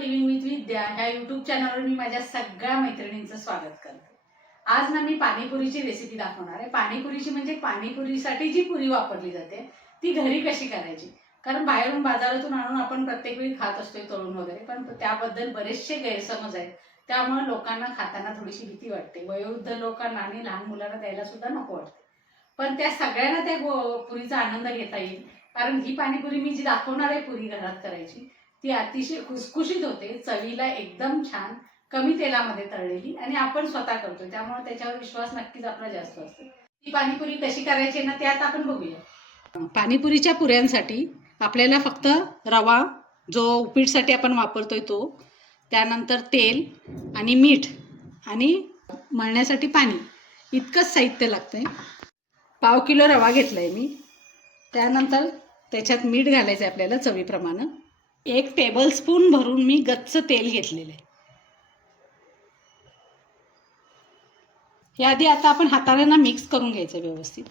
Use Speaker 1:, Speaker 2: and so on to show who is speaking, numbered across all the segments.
Speaker 1: ह्या युट्यूब चॅनलवर मी माझ्या सगळ्या मैत्रिणींचं स्वागत करते. आज ना मी पाणीपुरीची रेसिपी दाखवणार आहे. पाणीपुरीची म्हणजे पाणीपुरीसाठी जी पुरी वापरली जाते ती घरी कशी करायची? कारण बाहेरून बाजारातून आणून आपण प्रत्येक वेळी खात असतोय तळून वगैरे पण त्याबद्दल बरेचसे गैरसमज आहेत. त्यामुळे लोकांना खाताना थोडीशी भीती वाटते. वयोवृद्ध लोकांना आणि लहान मुलांना द्यायला सुद्धा नको वाटते. पण त्या सगळ्यांना त्या पुरीचा आनंद घेता येईल. कारण ही पाणीपुरी मी जी दाखवणार आहे पुरी घरात करायची ती अतिशय खुसखुशीत होते. चवीला एकदम छान कमी तेलामध्ये तळलेली आणि आपण स्वतः करतो त्यामुळे त्याच्यावर विश्वास नक्कीच आपला जास्त असतो. ती पाणीपुरी कशी करायची ना ते आता आपण बघूया. पाणीपुरीच्या पुऱ्यांसाठी आपल्याला फक्त रवा जो उपीटसाठी आपण वापरतोय तो त्यानंतर तेल आणि मीठ आणि मळण्यासाठी पाणी. इतकंच साहित्य लागतंय. पाव किलो रवा घेतला आहे मी. त्यानंतर त्याच्यात मीठ घालायचं आहे आपल्याला चवीप्रमाणे. एक टेबल स्पून भरून मी गच्च तेल घेतलेलं आहे. हे आधी आता आपण हाताने ना मिक्स करून घ्यायचं व्यवस्थित.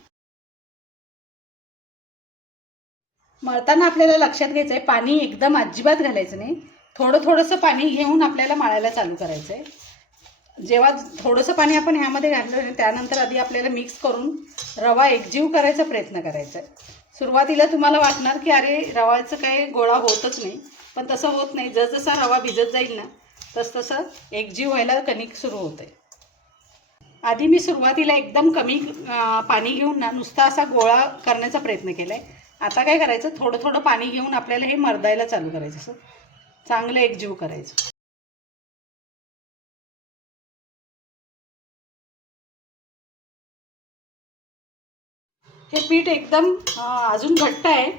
Speaker 1: मळताना आपल्याला लक्षात घ्यायचं आहे पाणी एकदम अजिबात घालायचं नाही. थोडं थोडंसं पाणी घेऊन आपल्याला मळायला चालू करायचं आहे जेव्हा थोडंसं पाणी आपण ह्यामध्ये घातलं त्यानंतर आधी आपल्याला मिक्स करून रवा एकजीव करायचा प्रयत्न करायचा आहे सुरुवातीला तुम्हाला वाटणार की अरे रवाचं काही गोळा होतच नाही. पण तसं होत नाही. जसजसा रवा भिजत जाईल ना तस तसं एकजीव व्हायला कणिक सुरू होतं आहे आधी मी सुरुवातीला एकदम कमी पाणी घेऊन ना नुसता असा गोळा करण्याचा प्रयत्न केला आहे आता काय करायचं? थोडं थोडं पाणी घेऊन आपल्याला हे मर्दायला चालू करायचं असं. चांगलं एकजीव करायचं. हे पीठ एकदम अजून घट्ट आहे.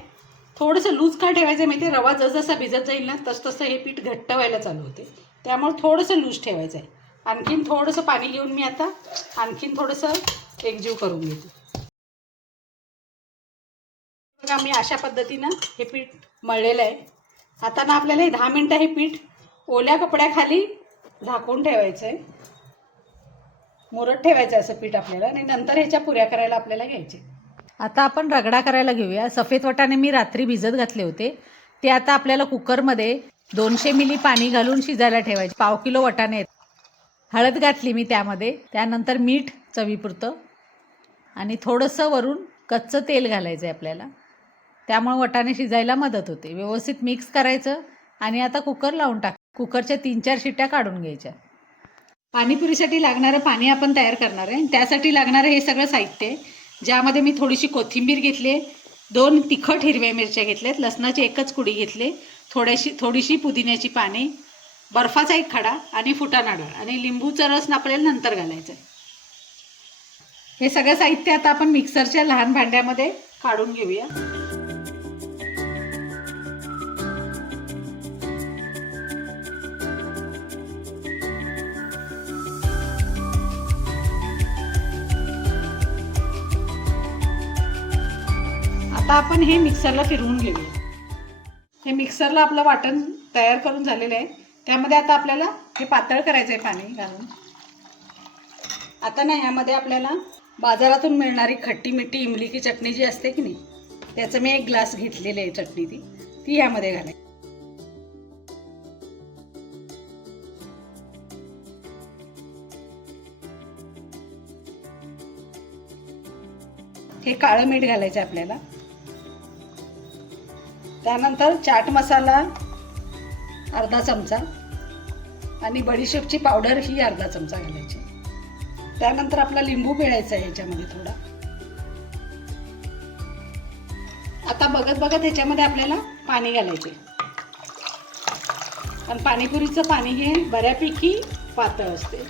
Speaker 1: थोडंसं लूज का ठेवायचं माहिती आहे? रवा जसजसा भिजत जाईल ना तसतसं हे पीठ घट्ट व्हायला चालू होते. त्यामुळे थोडंसं लूज ठेवायचं आहे. आणखीन थोडंसं पाणी घेऊन मी आता आणखीन थोडंसं एकजीव करून घेते. बघा मी अशा पद्धतीनं हे पीठ मळलेलं आहे. आता ना आपल्याला हे दहा मिनटं हे पीठ ओल्या कपड्याखाली झाकून ठेवायचं आहे. मुरत ठेवायचं आहे असं पीठ आपल्याला आणि नंतर ह्याच्या पुऱ्या करायला आपल्याला घ्यायचे. आता आपण रगडा करायला घेऊया. सफेद वटाणे मी रात्री भिजत घातले होते. ते आता आपल्याला कुकरमध्ये दोनशे मिली पाणी घालून शिजायला ठेवायचे. पाव किलो वटाणे आहेत. हळद घातली मी त्यामध्ये. त्यानंतर मीठ चवीपुरतं. आणि थोडंसं वरून कच्चं तेल घालायचं आहे आपल्याला. त्यामुळे वटाणे शिजायला मदत होते. व्यवस्थित मिक्स करायचं आणि आता कुकर लावून टाक कुकरच्या तीन चार शिट्ट्या काढून घ्यायच्या. पाणीपुरीसाठी लागणारं पाणी आपण तयार करणार आहे. त्यासाठी लागणारं हे सगळं साहित्य आहे. ज्यामध्ये मी थोडीशी कोथिंबीर घेतली दोन तिखट हिरव्या मिरच्या घेतल्यात लसणाची एकच कुडी घेतली थोड्याशी थोडीशी पुदिन्याची पाने बर्फाचा एक खडा आणि फुटाणा डाळ आणि लिंबूचा रस आपल्याला नंतर घालायचं आहे. हे सगळं साहित्य आता आपण मिक्सरच्या लहान भांड्यामध्ये काढून घेऊया. आता आपण हे मिक्सरला फिरवून घेऊया. हे मिक्सरला आपलं वाटण तयार करून झालेलं आहे. त्यामध्ये आता आपल्याला हे पातळ करायचं आहे पाणी घालून. आता ना ह्यामध्ये आपल्याला बाजारातून मिळणारी खट्टी मिठी इमलीची चटणी जी असते की नाही त्याचं मी एक ग्लास घेतलेली आहे चटणी ती. ती ह्यामध्ये घालायची. हे काळं मीठ घालायचं आहे आपल्याला. त्यानंतर चाट मसाला अर्धा चमचा आणि बडीशेपची पावडर ही अर्धा चमचा घालायची. त्यानंतर आपला लिंबू पिळायचा आहे ह्याच्यामध्ये थोडा. आता बघत बघत ह्याच्यामध्ये आपल्याला पाणी घालायचे. आणि पाणीपुरीचं पाणी हे बऱ्यापैकी पातळ असते.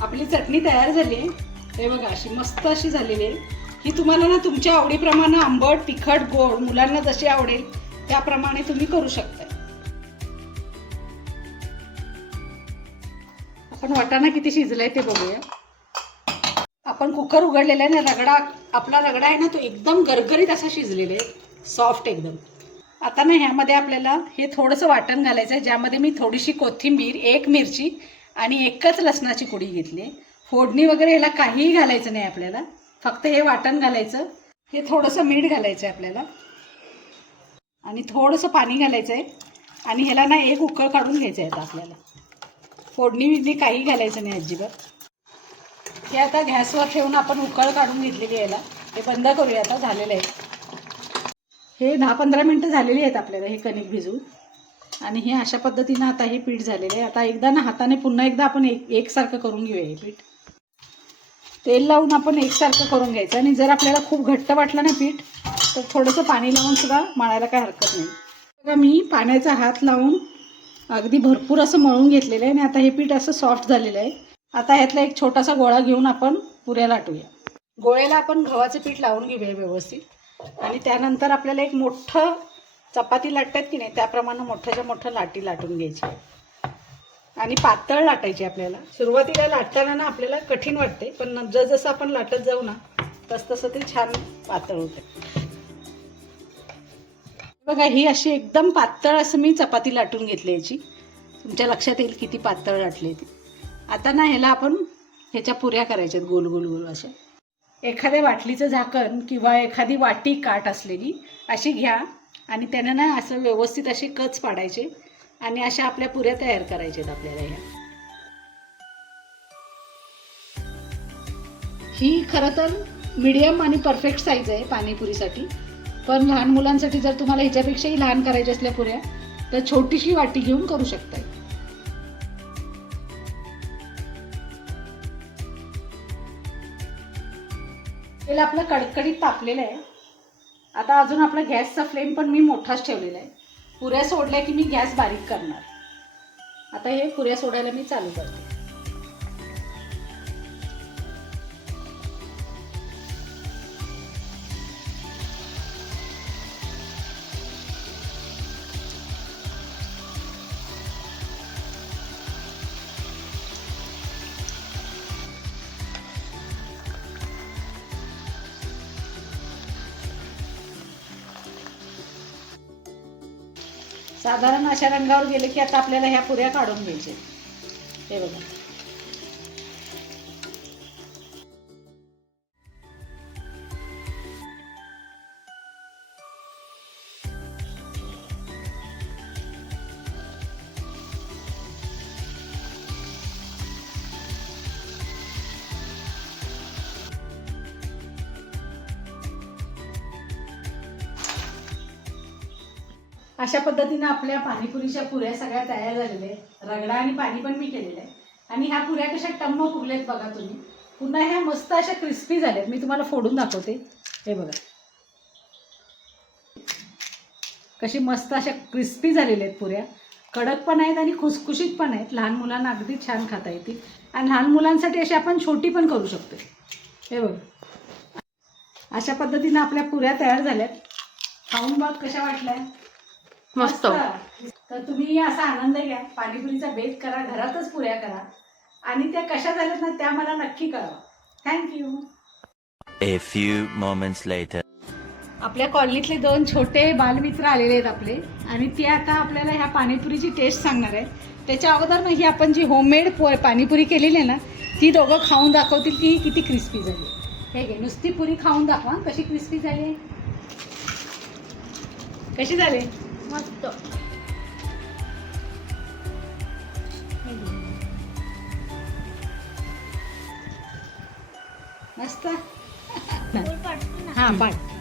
Speaker 1: आपली चटणी तयार झाली आहे. हे बघा अशी मस्त अशी झालेली आहे. ही तुम्हाला ना तुमच्या आवडीप्रमाणे आंबट तिखट गोड मुलांना जशी आवडेल त्याप्रमाणे तुम्ही करू शकता आपण वाटाणा किती शिजलाय ते बघूया. आपण कुकर उघडलेला आहे ना रगडा आपला रगडा आहे ना तो एकदम गरगरीत असा शिजलेला आहे. सॉफ्ट एकदम. आता ना ह्यामध्ये आपल्याला हे थोडंसं वाटण घालायचं आहे ज्यामध्ये मी थोडीशी कोथिंबीर एक मिरची आणि एकच लसणाची कुडी घेतली आहे. फोडणी वगैरे ह्याला काहीही घालायचं नाही आपल्याला. फक्त हे वाटण घालायचं हे थोडंसं मीठ घालायचं आहे आपल्याला. आणि थोडंसं पाणी घालायचं आहे आणि ह्याला ना एक उकळ काढून घ्यायचं आहे आता आपल्याला. फोडणी बिडणी काही घालायचं नाही अजिबात. हे आता गॅसवर ठेवून आपण उकळ काढून घेतलेली याला. हे बंद करूया आता झालेलं आहे. हे दहा पंधरा मिनटं झालेली आहेत आपल्याला हे कणिक भिजून. आणि हे अशा पद्धतीनं आता हे पीठ झालेलं आहे. आता एकदा ना हाताने पुन्हा एकदा आपण एक एकसारखं करून घेऊया हे पीठ. तेल लावून आपण एकसारखं करून घ्यायचं. आणि जर आपल्याला खूप घट्ट वाटलं ना पीठ तर थोडंसं पाणी लावून सुद्धा मळायला काय हरकत नाही. बघा मी पाण्याचा हात लावून अगदी भरपूर असं मळून घेतलेलं आहे आणि आता हे पीठ असं सॉफ्ट झालेलं आहे. आता ह्यातला एक छोटासा गोळा घेऊन आपण पुऱ्या लाटूया. गोळ्याला आपण गव्हाचं पीठ लावून घेऊया व्यवस्थित. आणि त्यानंतर आपल्याला एक मोठं चपाती लाटतात की नाही त्याप्रमाणे मोठ्याच्या मोठं लाटी लाटून घ्यायची. आणि पातळ लाटायची आपल्याला. सुरुवातीला लाटताना ना आपल्याला कठीण वाटते पण जसं आपण लाटत जाऊ ना तस तसं ते छान पातळ होते बघा ही अशी एकदम पातळ असं मी चपाती लाटून घेतली याची. तुमच्या लक्षात येईल किती पातळ लाटली ती. आता ना ह्याला आपण ह्याच्या पुऱ्या करायच्यात गोल गोल गोल अशा. एखाद्या बाटलीचं झाकण किंवा एखादी वाटी काट असलेली अशी घ्या. आणि त्यानं ना असं व्यवस्थित असे कच पाडायचे. आणि अशा आपल्या पुऱ्या तयार करायच्यात आपल्याला ह्या. ही खरं तर मीडियम आणि परफेक्ट साईज आहे पाणीपुरीसाठी. पण लहान मुलांसाठी जर तुम्हाला ह्याच्यापेक्षाही लहान करायच्या असल्या पुऱ्या तर छोटीशी वाटी घेऊन करू शकताय. तेल आपलं कडकडीत तापलेलं आहे. आता अजून आपला गॅसचा फ्लेम पण मी मोठाच ठेवलेला आहे. पुऱ्या सोडल्या की मी गॅस बारीक करणार. आता हे पुऱ्या सोडायला मी चालू करते. साधारण अशा रंगावर गेले की आता आपल्याला ह्या पुऱ्या काढून घ्यायच्या हे बघा. अशा पद्धतीनं आपल्या पाणीपुरीच्या पुऱ्या सगळ्या तयार झालेल्या आहेत. रगडा आणि पाणी पण मी केलेलं आहे. आणि ह्या पुऱ्या कशा टम्म फुगल्यात बघा तुम्ही. पुन्हा ह्या मस्त अशा क्रिस्पी झाल्यात. मी तुम्हाला फोडून दाखवते. हे बघा. कशी मस्त अशा क्रिस्पी झालेल्या आहेत पुऱ्या. कडक पण आहेत आणि खुसखुशीत पण आहेत. लहान मुलांना अगदी छान खाता येतील. आणि लहान मुलांसाठी अशी आपण छोटी पण करू शकतो. हे बघ. अशा पद्धतीनं आपल्या पुऱ्या तयार झाल्यात. खाऊन बघ कशा वाटल्या.
Speaker 2: मस्त.
Speaker 1: तर तुम्ही असा आनंद घ्या. पाणीपुरीचा बेत करा घरातच पुऱ्या करा. आणि त्या कशा झाल्यात ना त्या मला नक्की कळवा. Thank you
Speaker 3: A few moments later.
Speaker 1: आपल्या कॉलनीतले दोन छोटे बालमित्र आलेले आहेत आपले. आणि ते आता आपल्याला ह्या पाणीपुरीची टेस्ट सांगणार आहे त्याच्या अगोदर ना ही आपण जी होममेड पो पाणीपुरी केलेली आहे ना ती दोघं खाऊन दाखवतील की ही किती क्रिस्पी झाली. हे घे नुसती पुरी खाऊन दाखवा. कशी क्रिस्पी झाली? कशी झाली?
Speaker 2: मस्त.
Speaker 1: मस्त. हां पाठ